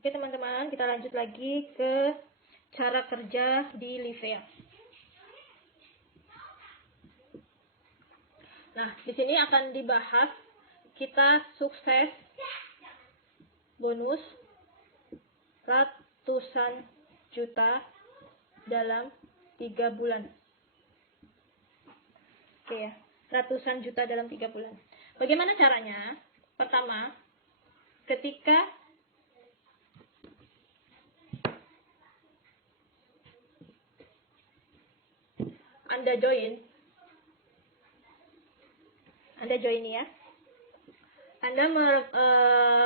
Oke teman-teman, kita lanjut lagi ke cara kerja di Livea. Nah, di sini akan dibahas kita sukses bonus ratusan juta dalam 3 bulan. Oke ya, ratusan juta dalam 3 bulan. Bagaimana caranya? Pertama, ketika Anda join ya. Anda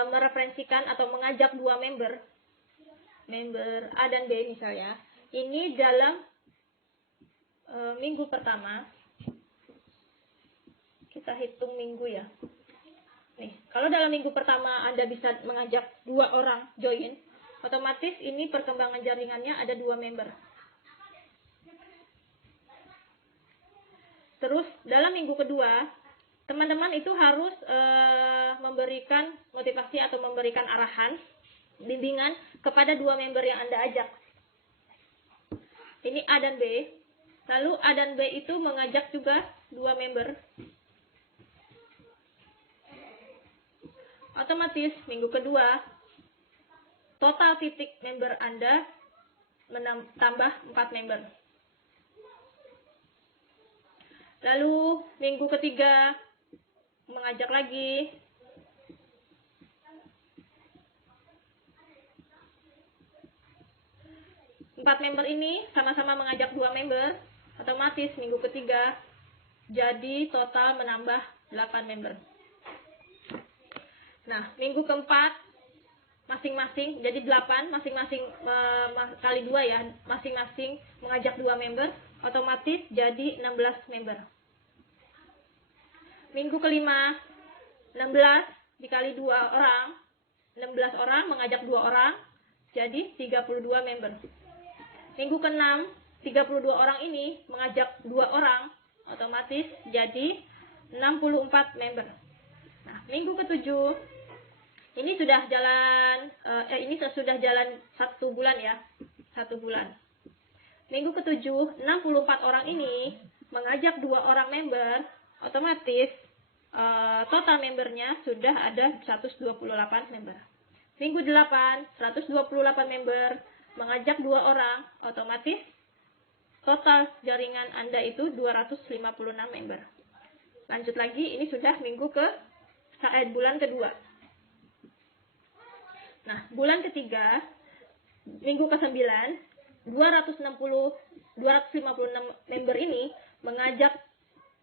mereferensikan atau mengajak dua member A dan B misalnya. Ini dalam minggu pertama. Kita hitung minggu ya. Nih, kalau dalam minggu pertama Anda bisa mengajak 2 orang join, otomatis ini perkembangan jaringannya ada 2 member. Terus dalam minggu kedua, teman-teman itu harus memberikan motivasi atau memberikan arahan, bimbingan kepada 2 member yang Anda ajak. Ini A dan B. Lalu A dan B itu mengajak juga 2 member. Otomatis minggu kedua, total titik member Anda tambah 4 member. Lalu minggu ketiga mengajak lagi. Empat member ini sama-sama mengajak 2 member. Otomatis minggu ketiga jadi total menambah 8 member. Nah, minggu keempat masing-masing jadi 8, masing-masing kali 2 ya, masing-masing mengajak 2 member, otomatis jadi 16 member. Minggu kelima 16 dikali 2 orang, 16 orang mengajak 2 orang, jadi 32 member. Minggu ke-6 32 orang ini mengajak 2 orang, otomatis jadi 64 member. Nah, minggu ke-7 ini sudah jalan sudah jalan 1 bulan ya. 1 bulan. Minggu ke-7 64 orang ini mengajak 2 orang member, otomatis total membernya sudah ada 128 member. Minggu 8 128 member mengajak 2 orang, otomatis total jaringan Anda itu 256 member. Lanjut lagi, ini sudah bulan kedua. Nah, bulan ketiga, minggu ke-9, 256 member ini mengajak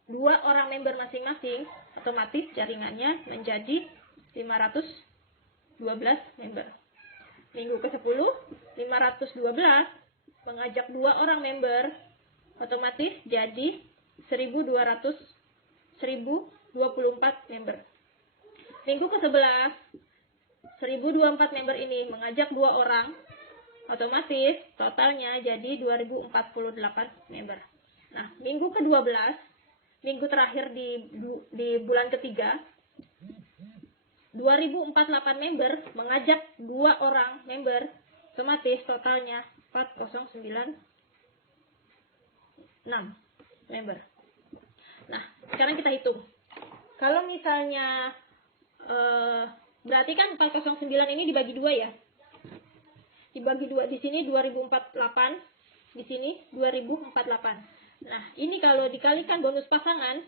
2 orang member masing-masing, otomatis jaringannya menjadi 512 member. Minggu ke-10, 512 mengajak 2 orang member, otomatis jadi 1024 member. Minggu ke-11, 1024 member ini mengajak 2 orang, otomatis totalnya jadi 2048 member. Nah, minggu ke-12, minggu terakhir di bulan ketiga, 2048 member mengajak 2 orang member, otomatis totalnya 4096 member. Nah, sekarang kita hitung. Kalau misalnya berarti kan 409 ini dibagi 2 ya. Dibagi 2, di sini 2048, di sini 2048. Nah, ini kalau dikalikan bonus pasangan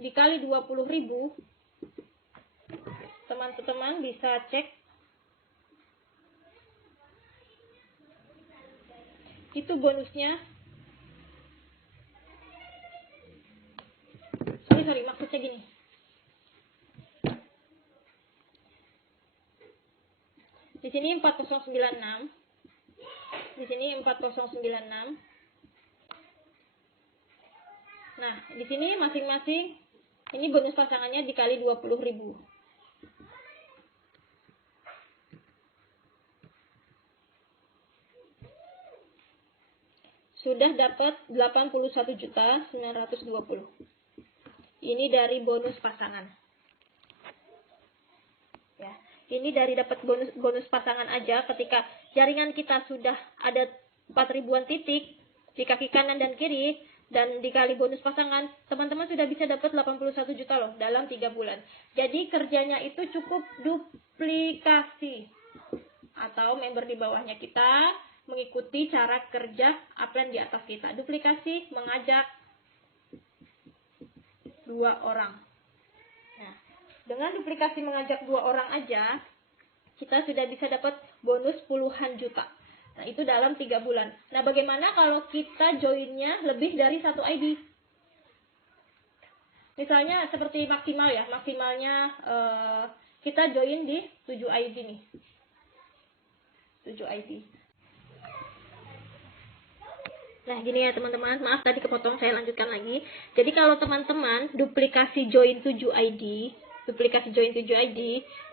dikali 20.000, teman-teman bisa cek itu bonusnya. Sorry, maksudnya gini. Di sini 4096. Di sini 4096. Nah, di sini masing-masing ini bonus pasangannya dikali 20.000. Sudah dapat 81.920. Ini dari bonus pasangan. Ya. Ini dari dapat bonus pasangan aja, ketika jaringan kita sudah ada 4.000-an titik di kaki kanan dan kiri, dan dikali bonus pasangan, teman-teman sudah bisa dapat 81 juta loh dalam 3 bulan. Jadi kerjanya itu cukup duplikasi, atau member di bawahnya kita mengikuti cara kerja upline di atas kita. Duplikasi mengajak 2 orang. Nah, dengan duplikasi mengajak 2 orang aja, kita sudah bisa dapat bonus puluhan juta. Nah, itu dalam 3 bulan. Nah, bagaimana kalau kita joinnya lebih dari 1 ID? Misalnya seperti maksimal ya, maksimalnya kita join di 7 ID nih. 7 ID. Nah, gini ya teman-teman, maaf tadi kepotong, saya lanjutkan lagi. Jadi kalau teman-teman duplikasi join 7 ID,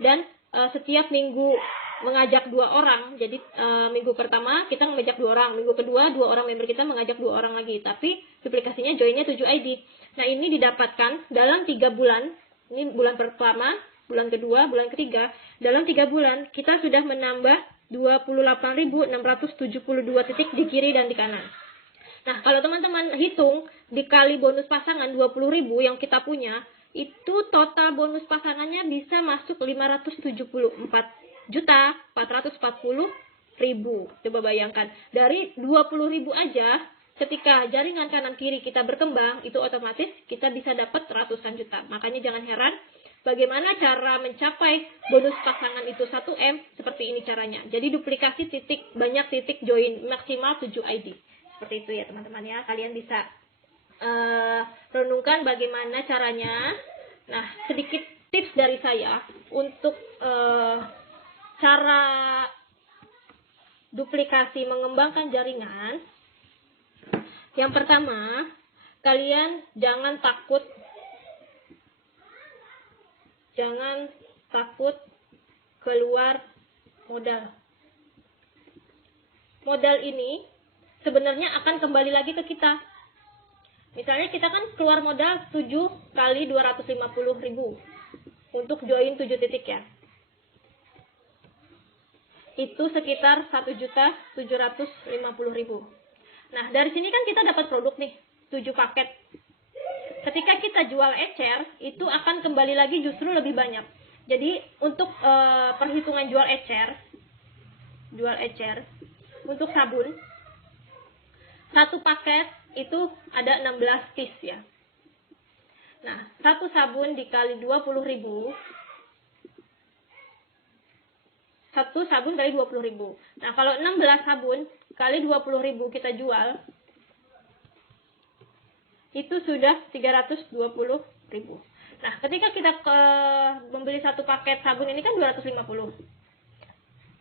dan setiap minggu mengajak 2 orang. Jadi minggu pertama kita mengajak 2 orang, minggu kedua 2 orang member kita mengajak 2 orang lagi, tapi duplikasinya joinnya 7 ID. Nah, ini didapatkan dalam 3 bulan. Ini bulan pertama, bulan kedua, bulan ketiga. Dalam 3 bulan kita sudah menambah 28.672 titik di kiri dan di kanan. Nah, kalau teman-teman hitung dikali bonus pasangan 20.000 yang kita punya, itu total bonus pasangannya bisa masuk 574.440.000. Coba bayangkan, dari 20.000 aja, ketika jaringan kanan kiri kita berkembang, itu otomatis kita bisa dapat ratusan juta. Makanya jangan heran bagaimana cara mencapai bonus pasangan itu 1M, seperti ini caranya. Jadi duplikasi banyak titik join, maksimal 7 ID. Seperti itu ya teman-teman ya. Kalian bisa renungkan bagaimana caranya. Nah, sedikit tips dari saya untuk cara duplikasi mengembangkan jaringan. Yang pertama, kalian jangan takut keluar modal. Modal ini sebenarnya akan kembali lagi ke kita. Misalnya kita kan keluar modal 7 kali 250.000 untuk join 7 titik ya. Itu sekitar 1.750.000. Nah, dari sini kan kita dapat produk nih, 7 paket. Ketika kita jual ecer, itu akan kembali lagi justru lebih banyak. Jadi untuk perhitungan jual ecer untuk sabun, 1 paket itu ada 16 piece ya. Nah, 1 sabun dikali 20.000, 1 sabun kali 20.000. Nah, kalau 16 sabun kali 20.000 kita jual, itu sudah 320.000. Nah, ketika kita membeli 1 paket sabun ini kan 250.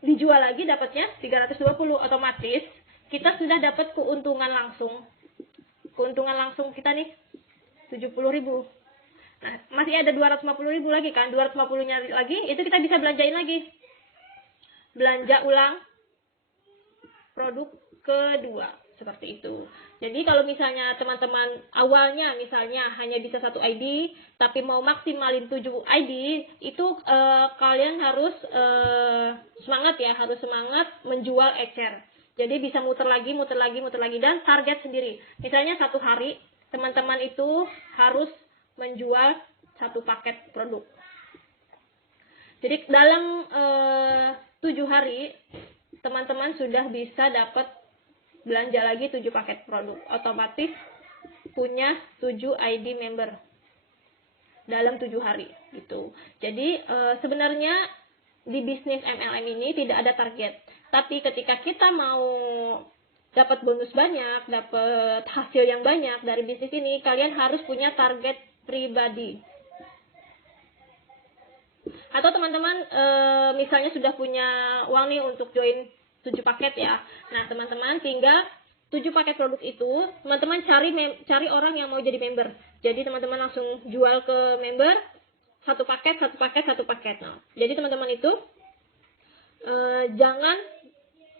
Dijual lagi dapatnya 320, otomatis kita sudah dapat keuntungan langsung. Keuntungan langsung kita nih 70.000. Nah, masih ada 250.000 lagi kan? 250-nya lagi itu kita bisa belanjain lagi. Belanja ulang produk kedua, seperti itu. Jadi kalau misalnya teman-teman awalnya misalnya hanya bisa 1 ID, tapi mau maksimalin 7 ID, itu kalian harus semangat ya, harus semangat menjual ecer. Jadi bisa muter lagi, dan target sendiri. Misalnya 1 hari, teman-teman itu harus menjual 1 paket produk. Jadi dalam 7 hari, teman-teman sudah bisa dapat belanja lagi 7 paket produk. Otomatis punya 7 ID member dalam 7 hari gitu. Jadi sebenarnya di bisnis MLM ini tidak ada target. Tapi ketika kita mau dapat bonus banyak, dapat hasil yang banyak dari bisnis ini, kalian harus punya target pribadi. Atau teman-teman misalnya sudah punya uang nih untuk join 7 paket ya. Nah, teman-teman tinggal 7 paket produk itu, teman-teman cari orang yang mau jadi member. Jadi teman-teman langsung jual ke member 1 paket. Nah, jadi teman-teman itu jangan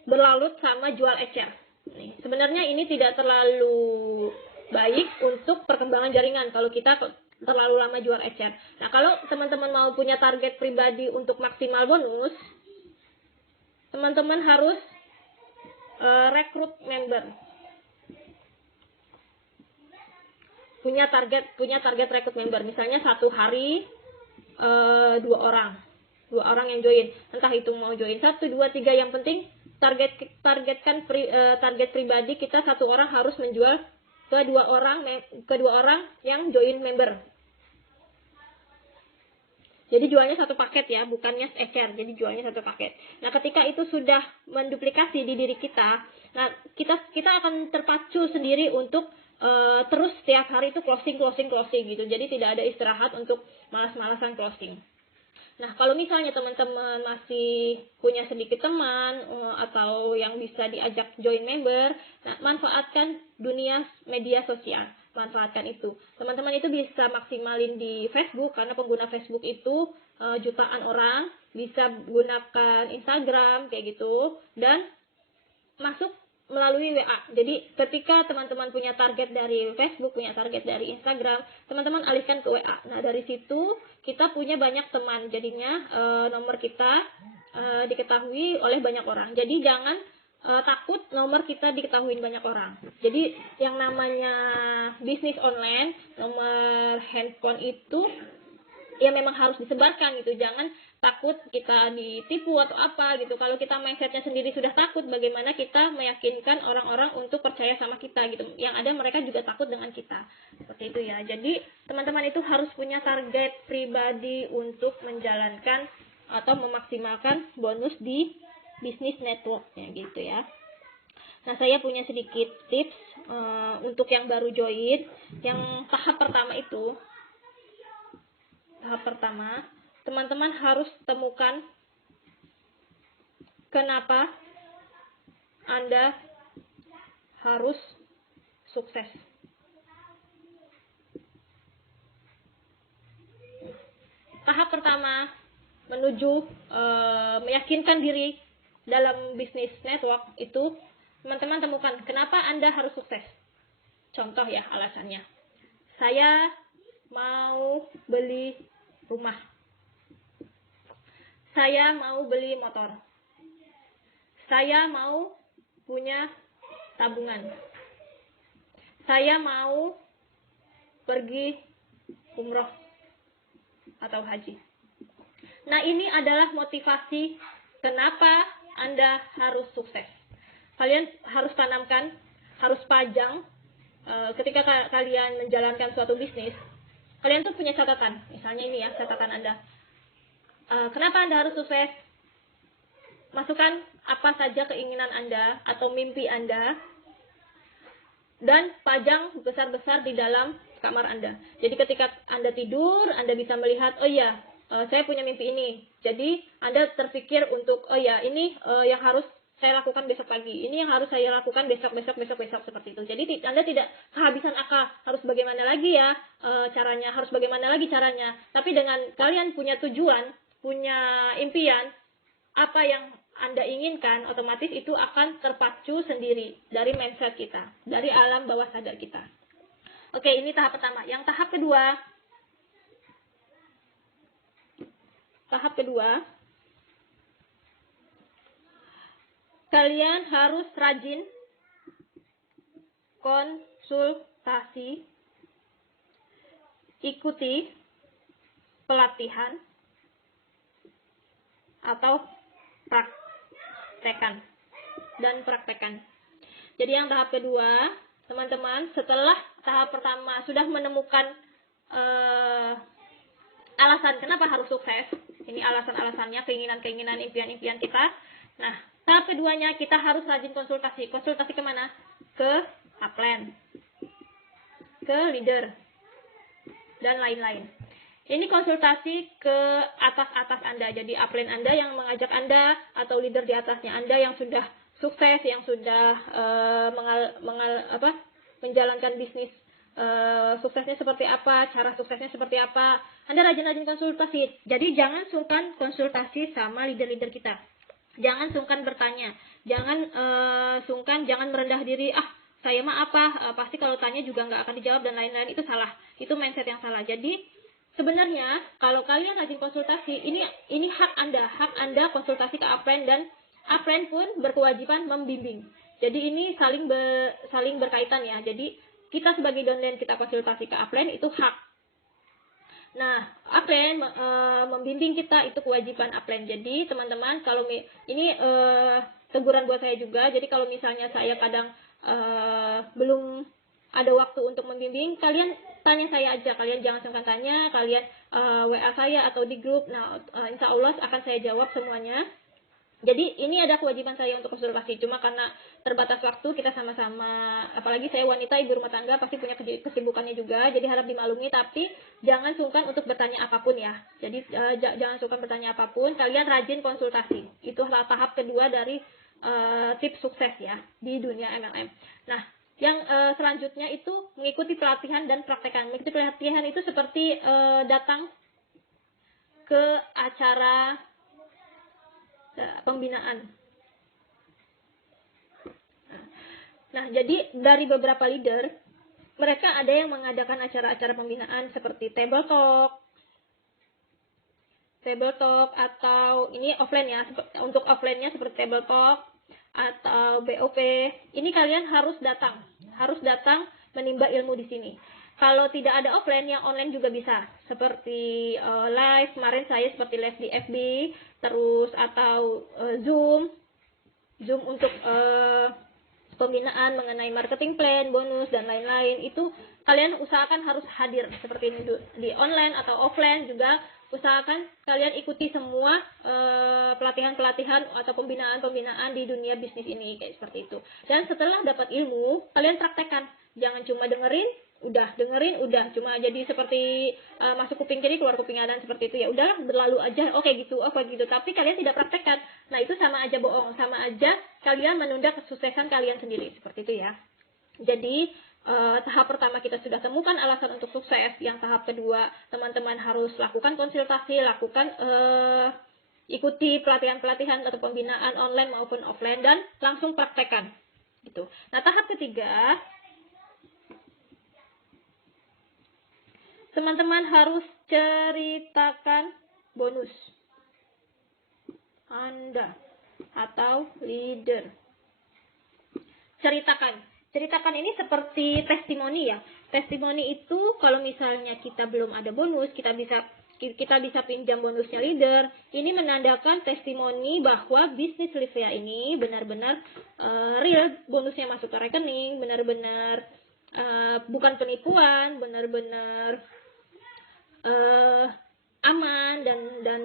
berlarut sama jual ecer. Nih, sebenarnya ini tidak terlalu baik untuk perkembangan jaringan kalau kita terlalu lama jual ecer. Nah, kalau teman-teman mau punya target pribadi untuk maksimal bonus, teman-teman harus rekrut member. Punya target rekrut member. Misalnya satu hari 2 orang yang join. Entah itu mau join 1, 2, 3, yang penting target pribadi kita satu orang harus menjual ke dua orang yang join member. Jadi jualnya satu paket ya, bukannya ecer. Jadi jualnya satu paket. Nah, ketika itu sudah menduplikasi di diri kita, nah kita akan terpacu sendiri untuk terus setiap hari itu closing gitu. Jadi tidak ada istirahat untuk malas-malasan closing. Nah, kalau misalnya teman-teman masih punya sedikit teman atau yang bisa diajak join member, nah manfaatkan dunia media sosial. Manfaatkan itu. Teman-teman itu bisa maksimalin di Facebook, karena pengguna Facebook itu jutaan orang, bisa gunakan Instagram kayak gitu, dan masuk melalui WA. Jadi ketika teman-teman punya target dari Facebook, punya target dari Instagram, teman-teman alihkan ke WA. Nah, dari situ kita punya banyak teman, jadinya nomor kita diketahui oleh banyak orang. Jadi jangan takut nomor kita diketahui banyak orang. Jadi yang namanya bisnis online, nomor handphone itu ya memang harus disebarkan gitu. Jangan takut kita ditipu atau apa gitu. Kalau kita mindsetnya sendiri sudah takut, bagaimana kita meyakinkan orang-orang untuk percaya sama kita gitu. Yang ada mereka juga takut dengan kita. Seperti itu ya. Jadi teman-teman itu harus punya target pribadi untuk menjalankan atau memaksimalkan bonus di bisnis networknya gitu ya. Nah, saya punya sedikit tips untuk yang baru join. Yang tahap pertama, teman-teman harus temukan kenapa Anda harus sukses. Tahap pertama menuju meyakinkan diri dalam bisnis network itu, teman-teman temukan kenapa Anda harus sukses. Contoh ya alasannya. Saya mau beli rumah. Saya mau beli motor. Saya mau punya tabungan. Saya mau pergi umroh atau haji. Nah, ini adalah motivasi kenapa Anda harus sukses. Kalian harus tanamkan, harus pajang ketika kalian menjalankan suatu bisnis. Kalian tuh punya catatan. Misalnya ini ya, catatan Anda. Kenapa Anda harus sukses? Masukkan apa saja keinginan Anda atau mimpi Anda, dan pajang besar-besar di dalam kamar Anda. Jadi ketika Anda tidur, Anda bisa melihat, oh iya, saya punya mimpi ini. Jadi Anda terpikir untuk, oh ya, ini yang harus saya lakukan besok pagi. Ini yang harus saya lakukan besok seperti itu. Jadi Anda tidak kehabisan akal. Harus bagaimana lagi ya caranya? Harus bagaimana lagi caranya? Tapi dengan kalian punya tujuan, punya impian, apa yang Anda inginkan, otomatis itu akan terpacu sendiri dari mindset kita, dari alam bawah sadar kita. Oke, ini tahap pertama. Yang tahap kedua, kalian harus rajin konsultasi, ikuti pelatihan atau praktekan. Jadi yang tahap kedua, teman-teman, setelah tahap pertama sudah menemukan alasan kenapa harus sukses, ini alasan-alasannya, keinginan-keinginan, impian-impian kita. Nah, tahap keduanya kita harus rajin konsultasi. Konsultasi kemana? Ke upline, ke leader, dan lain-lain. Ini konsultasi ke atas Anda. Jadi upline Anda yang mengajak Anda, atau leader di atasnya Anda yang sudah sukses, yang sudah menjalankan bisnis, suksesnya seperti apa, cara suksesnya seperti apa. Anda rajin-rajin konsultasi. Jadi jangan sungkan konsultasi sama leader-leader kita. Jangan sungkan bertanya. Jangan jangan merendah diri. saya mah apa, pasti kalau tanya juga nggak akan dijawab dan lain-lain. Itu salah, itu mindset yang salah. Jadi sebenarnya kalau kalian rajin konsultasi, ini hak Anda konsultasi ke upline, dan upline pun berkewajiban membimbing. Jadi ini saling berkaitan ya. Jadi kita sebagai downline kita konsultasi ke upline itu hak. Nah, upline membimbing kita itu kewajiban upline. Jadi teman-teman, kalau ini teguran buat saya juga. Jadi kalau misalnya saya kadang belum ada waktu untuk membimbing, kalian tanya saya aja. Kalian jangan sungkan tanya, kalian WA saya atau di grup. Nah, insya Allah akan saya jawab semuanya. Jadi ini ada kewajiban saya untuk konsultasi. Cuma karena terbatas waktu, kita sama-sama, apalagi saya wanita, ibu rumah tangga, pasti punya kesibukannya juga. Jadi harap dimaklumi, tapi jangan sungkan untuk bertanya apapun ya. Jadi jangan sungkan bertanya apapun. Kalian rajin konsultasi. Itu tahap kedua dari tips sukses ya di dunia MLM. Nah, yang selanjutnya itu mengikuti pelatihan dan praktekan. Mengikuti pelatihan itu seperti datang ke acara pembinaan. Nah, jadi dari beberapa leader, mereka ada yang mengadakan acara-acara pembinaan seperti table talk atau ini offline ya. Untuk offline-nya seperti table talk atau BOP. Ini kalian harus datang menimba ilmu di sini. Kalau tidak ada offline, yang online juga bisa. Seperti live, kemarin saya seperti live di FB, terus atau Zoom untuk pembinaan mengenai marketing plan, bonus, dan lain-lain. Itu kalian usahakan harus hadir seperti ini di online atau offline juga. Usahakan kalian ikuti semua pelatihan-pelatihan atau pembinaan-pembinaan di dunia bisnis ini, kayak seperti itu. Dan setelah dapat ilmu, kalian praktekkan. Jangan cuma dengerin udah, cuma jadi seperti masuk kuping kiri keluar kuping kanan seperti itu. Ya udahlah, berlalu aja, oke gitu, tapi kalian tidak praktekkan. Nah, itu sama aja bohong, sama aja kalian menunda kesuksesan kalian sendiri, seperti itu ya. Jadi tahap pertama kita sudah temukan alasan untuk sukses. Yang tahap kedua, teman-teman harus lakukan konsultasi, ikuti pelatihan-pelatihan atau pembinaan online maupun offline, dan langsung praktekkan gitu. Nah, tahap ketiga, teman-teman harus ceritakan bonus Anda atau leader. Ceritakan ini seperti testimoni ya. Testimoni itu kalau misalnya kita belum ada bonus, kita bisa pinjam bonusnya leader. Ini menandakan testimoni bahwa bisnis Livia ini benar-benar real, bonusnya masuk ke rekening, benar-benar bukan penipuan, benar-benar aman, dan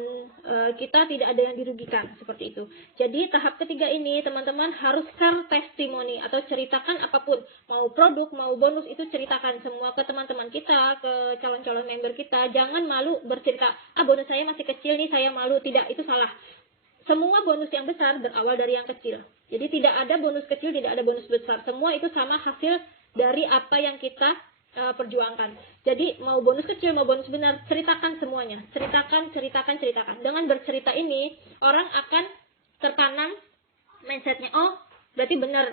kita tidak ada yang dirugikan, seperti itu. Jadi tahap ketiga ini teman-teman harus share testimoni atau ceritakan apapun, mau produk, mau bonus, itu ceritakan semua ke teman-teman kita, ke calon-calon member kita. Jangan malu bercerita, bonus saya masih kecil nih, saya malu. Tidak, itu salah. Semua bonus yang besar berawal dari yang kecil. Jadi tidak ada bonus kecil, tidak ada bonus besar. Semua itu sama hasil dari apa yang kita perjuangkan. Jadi mau bonus kecil, mau bonus benar, ceritakan semuanya. Ceritakan. Dengan bercerita ini, orang akan tertanam mindsetnya, oh berarti benar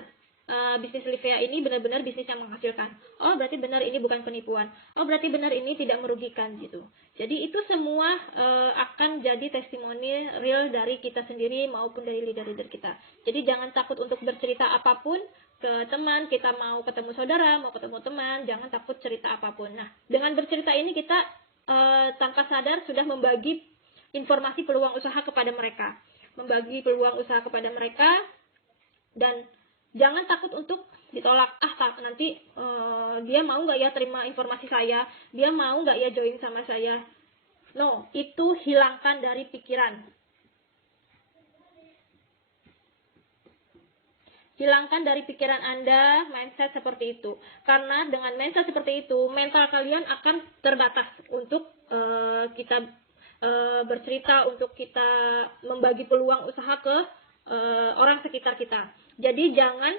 bisnis Livia ini benar-benar bisnis yang menghasilkan. Oh berarti benar ini bukan penipuan. Oh berarti benar ini tidak merugikan gitu. Jadi itu semua akan jadi testimoni real dari kita sendiri maupun dari leader-leader kita. Jadi jangan takut untuk bercerita apapun ke teman, kita mau ketemu saudara, mau ketemu teman, jangan takut cerita apapun. Nah, dengan bercerita ini kita tanpa sadar sudah membagi informasi peluang usaha kepada mereka. Dan jangan takut untuk ditolak. Nanti dia mau nggak ya terima informasi saya? Dia mau nggak ya join sama saya? No, itu hilangkan dari pikiran. Hilangkan dari pikiran Anda mindset seperti itu. Karena dengan mindset seperti itu, mental kalian akan terbatas untuk kita bercerita, untuk kita membagi peluang usaha ke orang sekitar kita. Jadi jangan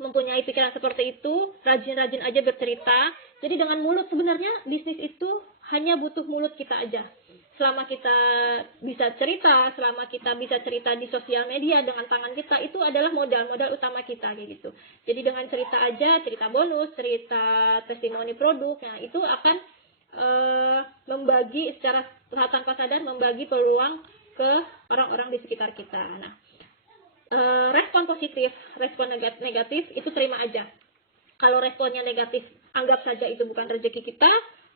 mempunyai pikiran seperti itu, rajin-rajin aja bercerita. Jadi dengan mulut, sebenarnya bisnis itu hanya butuh mulut kita aja. selama kita bisa cerita di sosial media dengan tangan kita, itu adalah modal utama kita kayak gitu. Jadi dengan cerita aja, cerita bonus, cerita testimoni produk, nah itu akan membagi secara tanpa sadar, membagi peluang ke orang-orang di sekitar kita. Nah, respon positif, respon negatif itu terima aja. Kalau responnya negatif, anggap saja itu bukan rezeki kita.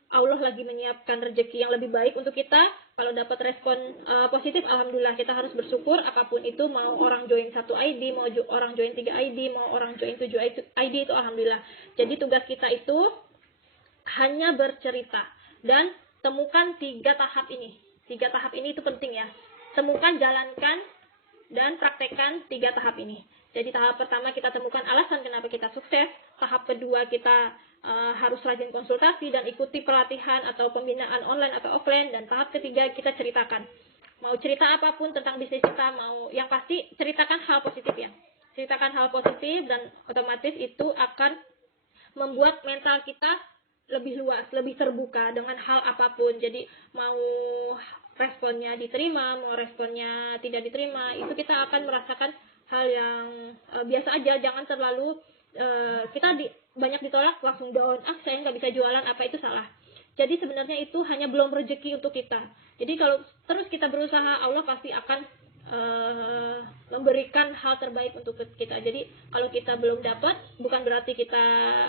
Allah lagi menyiapkan rezeki yang lebih baik untuk kita. Kalau dapat respon positif, alhamdulillah, kita harus bersyukur. Apapun itu, mau orang join 1 ID, mau orang join 3 ID, mau orang join 7 ID, itu alhamdulillah. Jadi tugas kita itu hanya bercerita dan temukan 3 tahap ini. 3 tahap ini itu penting ya. Temukan, jalankan, dan praktekkan 3 tahap ini. Jadi tahap pertama kita temukan alasan kenapa kita sukses. Tahap kedua kita harus rajin konsultasi dan ikuti pelatihan atau pembinaan online atau offline. Dan tahap ketiga kita ceritakan. Mau cerita apapun tentang bisnis kita, mau yang pasti ceritakan hal positif ya. Ceritakan hal positif dan otomatis itu akan membuat mental kita lebih luas, lebih terbuka dengan hal apapun. Jadi mau responnya diterima, mau responnya tidak diterima, itu kita akan merasakan hal yang biasa aja. Jangan terlalu kita banyak ditolak langsung down, saya nggak bisa jualan, apa itu salah. Jadi sebenarnya itu hanya belum rezeki untuk kita. Jadi kalau terus kita berusaha, Allah pasti akan memberikan hal terbaik untuk kita. Jadi kalau kita belum dapat, bukan berarti kita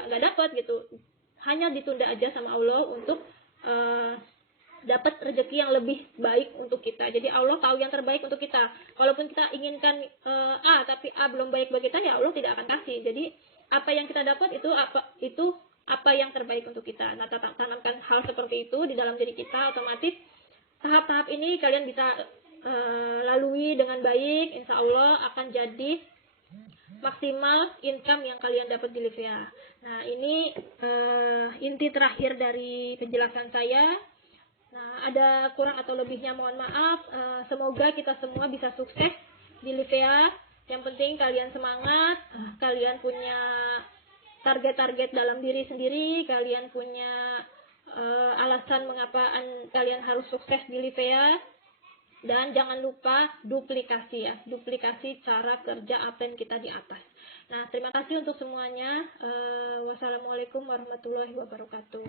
nggak dapat gitu. Hanya ditunda aja sama Allah untuk dapat rezeki yang lebih baik untuk kita. Jadi Allah tahu yang terbaik untuk kita. Walaupun kita inginkan A, tapi A belum baik bagi kita, ya Allah tidak akan kasih. Jadi apa yang kita dapat itu apa yang terbaik untuk kita. Nah, tanamkan hal seperti itu di dalam diri kita, otomatis tahap-tahap ini kalian bisa lalui dengan baik. Insya Allah akan jadi maksimal income yang kalian dapat di Livia. Nah, ini inti terakhir dari penjelasan saya. Nah, ada kurang atau lebihnya mohon maaf. Semoga kita semua bisa sukses di Livia. Yang penting kalian semangat, kalian punya target-target dalam diri sendiri, kalian punya alasan mengapa kalian harus sukses di Livia. Dan jangan lupa duplikasi ya, duplikasi cara kerja apa yang kita di atas. Nah, terima kasih untuk semuanya. Wassalamualaikum warahmatullahi wabarakatuh.